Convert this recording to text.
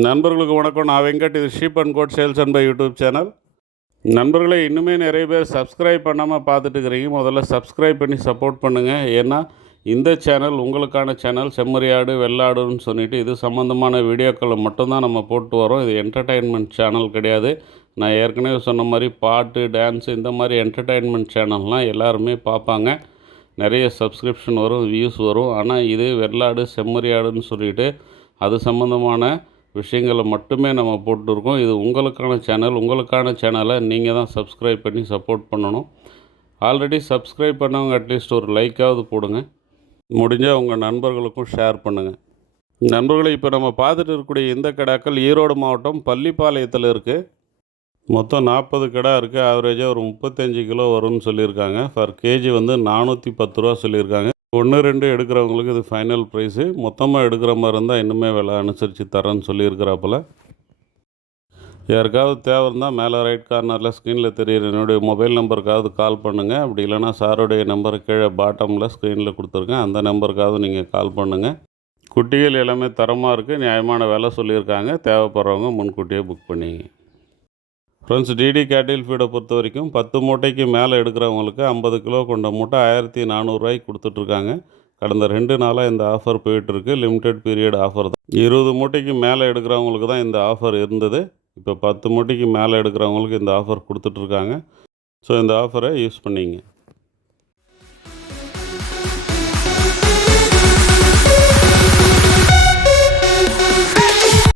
நண்பர்களுக்கு வணக்கம். நான் வெங்கட். இது sheep and goat sales and by YouTube channel. நண்பர்களே, இன்னுமே நிறைய பேர் சப்ஸ்கிரைப் பண்ணாமல் பார்த்துட்டு இருக்கிறீங்க. முதல்ல சப்ஸ்கிரைப் பண்ணி சப்போர்ட் பண்ணுங்கள். ஏன்னா இந்த சேனல் உங்களுக்கான சேனல். செம்மறியாடு வெள்ளாடுன்னு சொல்லிட்டு இது சம்மந்தமான வீடியோக்களை மட்டும்தான் நம்ம போட்டு வரோம். இது என்டர்டெயின்மெண்ட் சேனல் கிடையாது. நான் ஏற்கனவே சொன்ன மாதிரி பாட்டு, டான்ஸு இந்த மாதிரி என்டர்டெயின்மெண்ட் சேனல்லாம் எல்லாருமே பார்ப்பாங்க. நிறைய சப்ஸ்கிரிப்ஷன் வரும், வியூஸ் வரும். ஆனால் இது வெள்ளாடு செம்மறியாடுன்னு சொல்லிட்டு அது சம்மந்தமான விஷயங்களை மட்டுமே நம்ம போட்டுருக்கோம். இது உங்களுக்கான சேனல். உங்களுக்கான சேனலை நீங்கள் தான் சப்ஸ்கிரைப் பண்ணி சப்போர்ட் பண்ணணும். ஆல்ரெடி சப்ஸ்கிரைப் பண்ணவங்க அட்லீஸ்ட் ஒரு லைக்காவது போடுங்க. முடிஞ்சால் உங்கள் நண்பர்களுக்கும் ஷேர் பண்ணுங்கள். நண்பர்களை, இப்போ நம்ம பார்த்துட்டு இருக்கக்கூடிய இந்த கிடாக்கள் ஈரோடு மாவட்டம் பள்ளிப்பாளையத்தில் இருக்குது. மொத்தம் 40 கிடா இருக்குது. ஆவரேஜாக ஒரு 35 கிலோ வரும்னு சொல்லியிருக்காங்க. பர் கேஜி வந்து 410 ரூபா சொல்லியிருக்காங்க. 1, 2 எடுக்கிறவங்களுக்கு இது ஃபைனல் ப்ரைஸு. மொத்தமாக எடுக்கிற மாதிரி இருந்தால் இன்னுமே விலை அனுசரித்து தரேன்னு சொல்லியிருக்கிறாப்புல. யாருக்காவது தேவை இருந்தால் மேலே ரைட் கார்னரில் ஸ்க்ரீனில் தெரியுற என்னுடைய மொபைல் நம்பருக்காவது கால் பண்ணுங்கள். அப்படி இல்லைனா சாருடைய நம்பர் கீழே பாட்டமில் ஸ்க்ரீனில் கொடுத்துருக்கேன். அந்த நம்பருக்காவது நீங்கள் கால் பண்ணுங்கள். குட்டிகள் எல்லாமே தரமாக இருக்குது. நியாயமான விலை சொல்லியிருக்காங்க. தேவைப்படுறவங்க முன்கூட்டியே புக் பண்ணிங்க. ஃப்ரெண்ட்ஸ், டிடி கேட்டில் ஃபீடை பொறுத்த வரைக்கும் 10 மூட்டைக்கு மேலே எடுக்கிறவங்களுக்கு 50 கிலோ கொண்ட மூட்டை 1400 ரூபாய்க்கு கொடுத்துட்ருக்காங்க. கடந்த 2 நாளாக இந்த ஆஃபர் போயிட்டுருக்கு. லிமிடெட் பீரியட் ஆஃபர் தான். 20 மூட்டைக்கு மேலே எடுக்கிறவங்களுக்கு தான் இந்த ஆஃபர் இருந்தது. இப்போ 10 மூட்டைக்கு மேலே எடுக்கிறவங்களுக்கு இந்த ஆஃபர் கொடுத்துட்ருக்காங்க. ஸோ இந்த ஆஃபரை யூஸ் பண்ணிங்க.